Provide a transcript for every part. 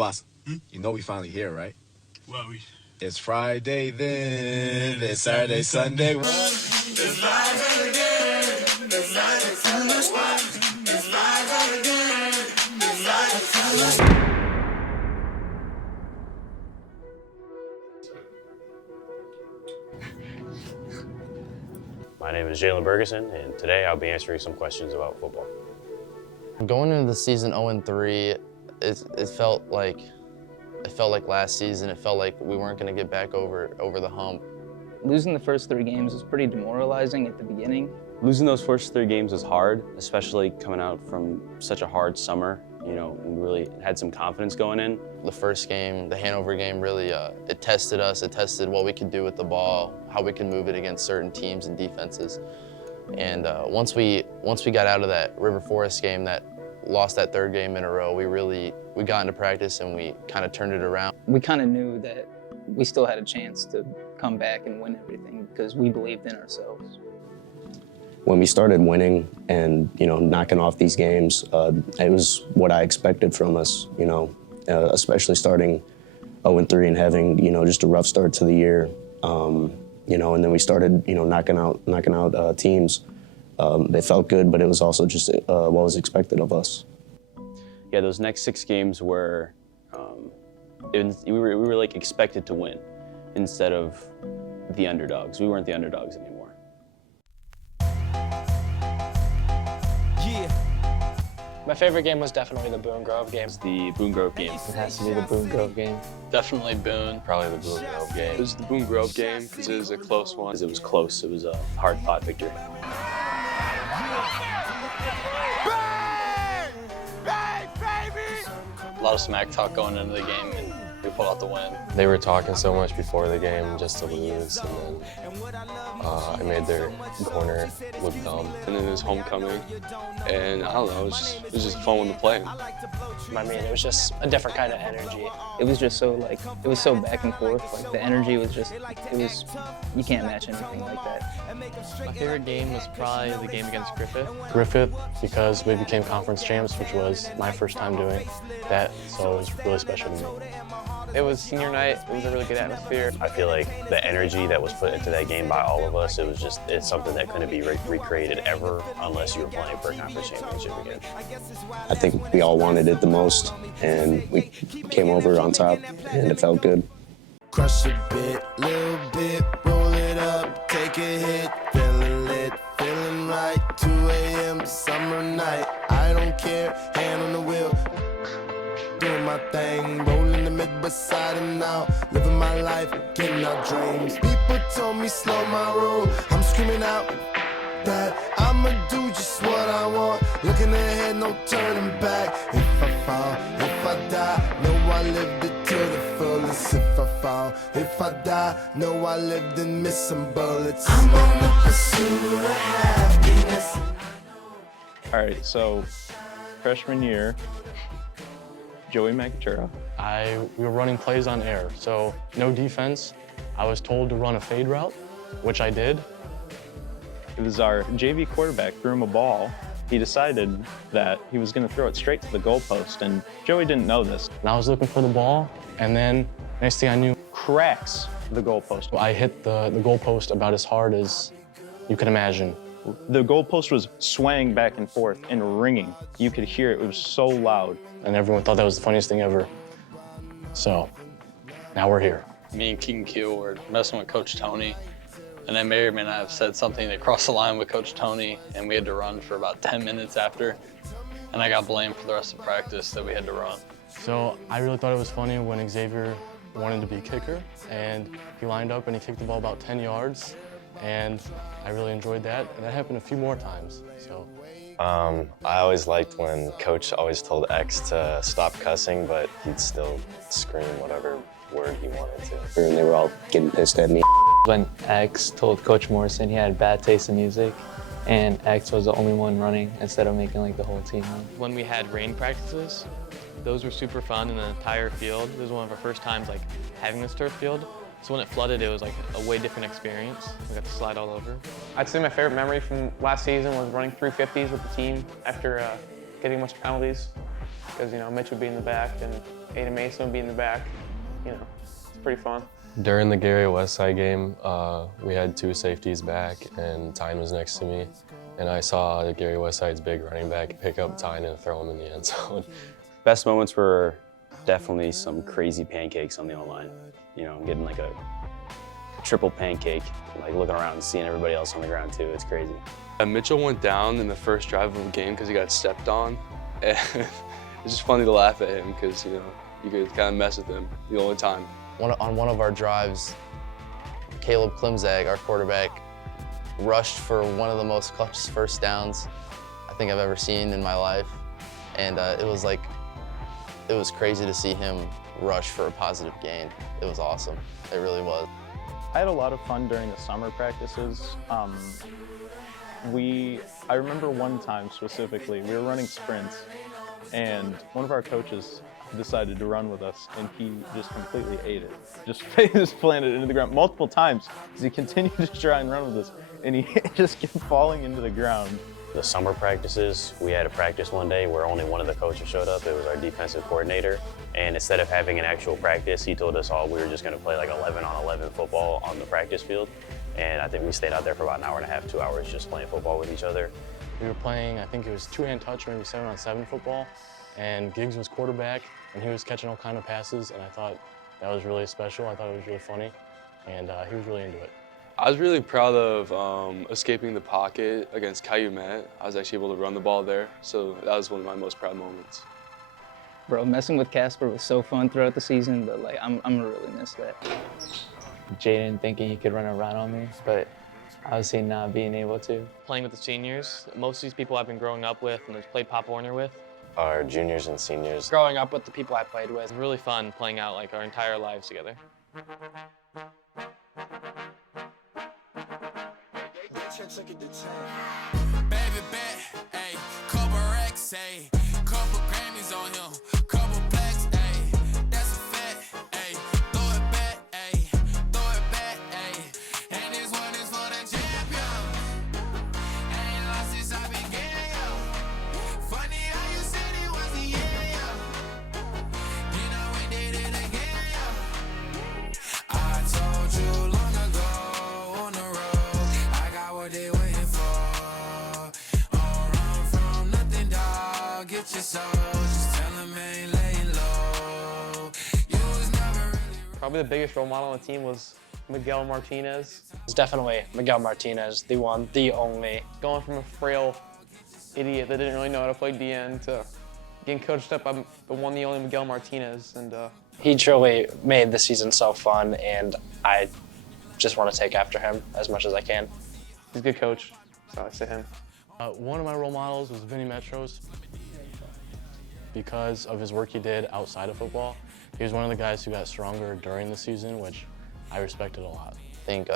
Boss, you know we finally here, right? Well, It's Friday then, it's Saturday, Sunday. It's Friday again, it's Friday, Sunday. It's Friday again, it's Friday, Sunday. My name is Jalen Bergeson, and today I'll be answering some questions about football. Going into the season 0-3, it felt like last season. It felt like we weren't going to get back over the hump. Losing the first 3 games was pretty demoralizing at the beginning. Losing those first 3 games was hard, especially coming out from such a hard summer. You know, we really had some confidence going in. The first game, the Hanover game, really it tested us. It tested what we could do with the ball, how we could move it against certain teams and defenses. And once we got out of that River Forest game, that lost that 3rd game in a row, we got into practice and we kind of turned it around. We kind of knew that we still had a chance to come back and win everything because we believed in ourselves. When we started winning and, knocking off these games, it was what I expected from us, especially starting 0-3 and having, just a rough start to the year, and then we started, knocking out teams. They felt good, but it was also just what was expected of us. Yeah, those next 6 games were, we were like expected to win instead of the underdogs. We weren't the underdogs anymore. My favorite game was definitely the Boone Grove game. It's the Boone Grove game. It has to be the Boone Grove game. Definitely Boone. Probably the Boone Grove game. It was the Boone Grove game because it was a close one. It was close. It was a hard-fought victory. A lot of smack talk going into the game, and we pulled out the win. They were talking so much before the game just to lose, and then it made their corner look dumb. And then it was homecoming, and I don't know, it was just fun when to play. I mean, it was just a different kind of energy. It was just so it was so back and forth. Like the energy was just, you can't match anything like that. My favorite game was probably the game against Griffith, because we became conference champs, which was my first time doing that, so it was really special to me. It was senior night. It was a really good atmosphere. I feel like the energy that was put into that game by all of us, it's something that couldn't be recreated ever unless you were playing for a conference championship again. I think we all wanted it the most, and we came over on top, and it felt good. Crush a bit, little bit, roll it up, take a hit, feeling lit, feeling right, 2 a.m. summer night, I don't care, hand on the wheel, doing my thing, rolling the mid beside and now, living my life, getting out dreams. People told me slow my roll, I'm screaming out that I'ma do just what I want, looking ahead, no turning back. If I fall, if I die, know I lived it to the fullest. If I fall, if I die, know I lived and missed some bullets. I'm on the pursuit of happiness. All right, so freshman year, Joey McAtura. We were running plays on air, so no defense. I was told to run a fade route, which I did. It was our JV quarterback threw him a ball. He decided that he was going to throw it straight to the goalpost, and Joey didn't know this. And I was looking for the ball, and then next thing I knew, cracks the goalpost. I hit the goalpost about as hard as you can imagine. The goalpost was swaying back and forth and ringing. You could hear it. It was so loud. And everyone thought that was the funniest thing ever. So now we're here. Me and Keegan Keel were messing with Coach Tony, and I may or may not have said something that crossed the line with Coach Tony, and we had to run for about 10 minutes after, and I got blamed for the rest of practice that we had to run. So I really thought it was funny when Xavier wanted to be kicker, and he lined up and he kicked the ball about 10 yards, and I really enjoyed that, and that happened a few more times. So. I always liked when Coach always told X to stop cussing, but he'd still scream whatever word he wanted to. And they were all getting pissed at me. When X told Coach Morrison he had bad taste in music, and X was the only one running instead of making like the whole team run. When we had rain practices, those were super fun in the entire field. It was one of our first times having this turf field. So when it flooded, it was a way different experience. We got to slide all over. I'd say my favorite memory from last season was running 350s with the team after getting a bunch of penalties. Because, Mitch would be in the back and Aiden Mason would be in the back. You know, it's pretty fun. During the Gary Westside game, we had 2 safeties back, and Tyne was next to me. And I saw Gary Westside's big running back pick up Tyne and throw him in the end zone. Best moments were definitely some crazy pancakes on the O-line. You know, getting like a triple pancake, like looking around and seeing everybody else on the ground too. It's crazy. Mitchell went down in the first drive of the game because he got stepped on. And it's just funny to laugh at him because, you know, you could kind of mess with him the only time. On one of our drives, Caleb Klimzak, our quarterback, rushed for one of the most clutch first downs I think I've ever seen in my life. And it was crazy to see him rush for a positive gain. It was awesome. It really was. I had a lot of fun during the summer practices. I remember one time specifically, we were running sprints, and one of our coaches decided to run with us, and he just completely ate it. Just planted it into the ground multiple times as he continued to try and run with us, and he just kept falling into the ground. The summer practices, we had a practice one day where only one of the coaches showed up. It was our defensive coordinator. And instead of having an actual practice, he told us all we were just gonna play like 11-on-11 football on the practice field. And I think we stayed out there for about an hour and a half, 2 hours just playing football with each other. We were playing, I think it was 2-hand touch, maybe 7-on-7 football. And Giggs was quarterback, and he was catching all kind of passes. And I thought that was really special. I thought it was really funny. And he was really into it. I was really proud of escaping the pocket against Calumet. I was actually able to run the ball there, so that was one of my most proud moments. Bro, messing with Casper was so fun throughout the season, but like I'm gonna really miss that. Jaden thinking he could run a run on me, but obviously not being able to. Playing with the seniors, most of these people I've been growing up with and played Pop Warner with. Our juniors and seniors. Growing up with the people I played with. It's really fun playing out like our entire lives together. Baby bet, ayy, couple racks, ayy, couple Grammys on him, couple plaques, ayy, that's a fact, ayy, throw it back, ayy, and this one is for the champion, ain't lost since I began, yo, funny how you said it was the end, yo, you know we did it again, yo, I told you long ago on the road, I got what they waiting for. Get your soul, just tell them ain't laying low. You was never really... Probably the biggest role model on the team was Miguel Martinez. It's definitely Miguel Martinez, the one, the only. Going from a frail idiot that didn't really know how to play DN to getting coached up by the one, the only Miguel Martinez. And he truly made the season so fun, and I just want to take after him as much as I can. He's a good coach, so I say him. One of my role models was Vinny Metros because of his work he did outside of football. He was one of the guys who got stronger during the season, which I respected a lot. I think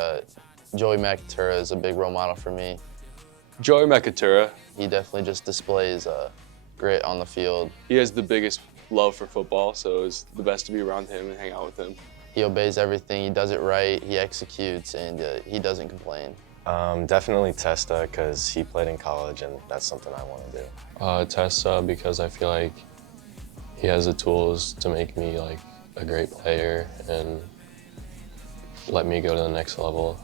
Joey McIntyre is a big role model for me. Joey McIntyre. He definitely just displays grit on the field. He has the biggest love for football, so it was the best to be around him and hang out with him. He obeys everything, he does it right, he executes, and he doesn't complain. Definitely Testa, because he played in college and that's something I want to do. Testa, because I feel like he has the tools to make me like a great player and let me go to the next level.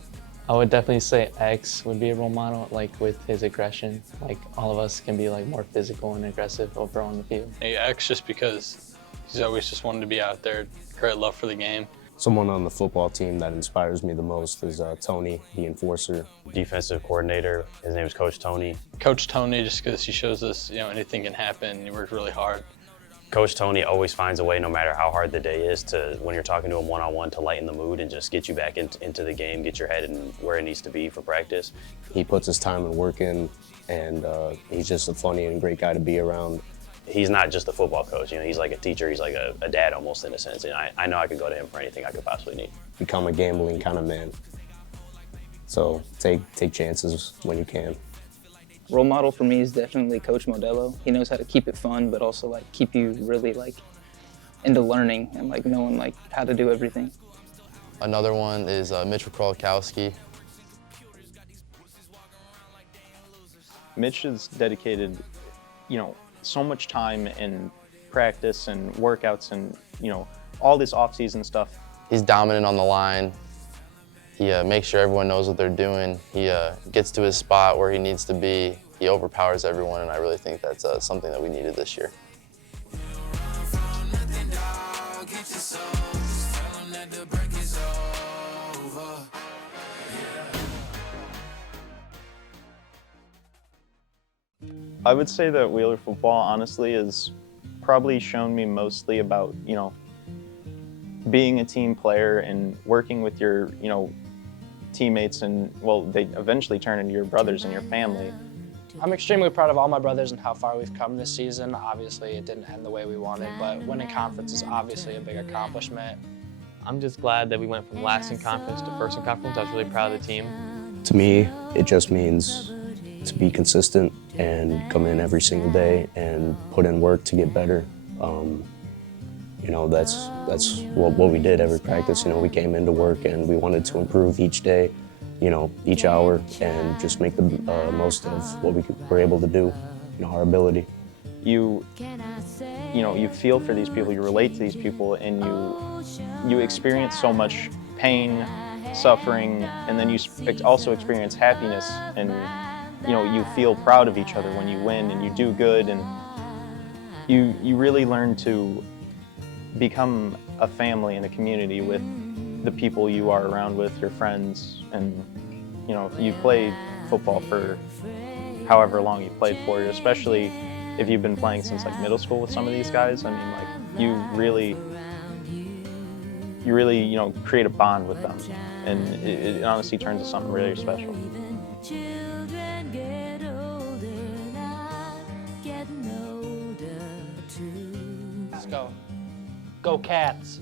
I would definitely say X would be a role model, like with his aggression. Like all of us can be like more physical and aggressive over on the field. Hey, X just because he's always just wanted to be out there, great love for the game. Someone on the football team that inspires me the most is Tony, the enforcer. Defensive coordinator, his name is Coach Tony. Coach Tony, just because he shows us, you know, anything can happen. He works really hard. Coach Tony always finds a way, no matter how hard the day is, to, when you're talking to him one-on-one, to lighten the mood and just get you back into the game, get your head in where it needs to be for practice. He puts his time and work in, and he's just a funny and great guy to be around. He's not just a football coach, you know, he's like a teacher, he's like a dad almost in a sense, and I know I could go to him for anything I could possibly need. Become a gambling kind of man. So take chances when you can. Role model for me is definitely Coach Modelo. He knows how to keep it fun, but also like keep you really like into learning and like knowing like how to do everything. Another one is Mitch Krakowski. Mitch has dedicated, you know, so much time and practice and workouts and, you know, all this off-season stuff. He's dominant on the line. He makes sure everyone knows what they're doing. He gets to his spot where he needs to be. He overpowers everyone, and I really think that's something that we needed this year. I would say that Wheeler football, honestly, has probably shown me mostly about, you know, being a team player and working with your, you know, teammates, and, well, they eventually turn into your brothers and your family. I'm extremely proud of all my brothers and how far we've come this season. Obviously, it didn't end the way we wanted, but winning conference is obviously a big accomplishment. I'm just glad that we went from last in conference to first in conference. I was really proud of the team. To me, it just means to be consistent and come in every single day and put in work to get better. You know, that's what we did every practice. You know, we came into work and we wanted to improve each day, you know, each hour, and just make the most of what we were able to do, you know, our ability. You know, you feel for these people, you relate to these people, and you experience so much pain, suffering, and then you also experience happiness, and you know, you feel proud of each other when you win and you do good, and you really learn to become a family and a community with the people you are around with, your friends. And you know, you played football for however long you played for, especially if you've been playing since like middle school with some of these guys. I mean, like, you really, you know, create a bond with them, and it honestly turns into something really special. Let's go. Go Cats.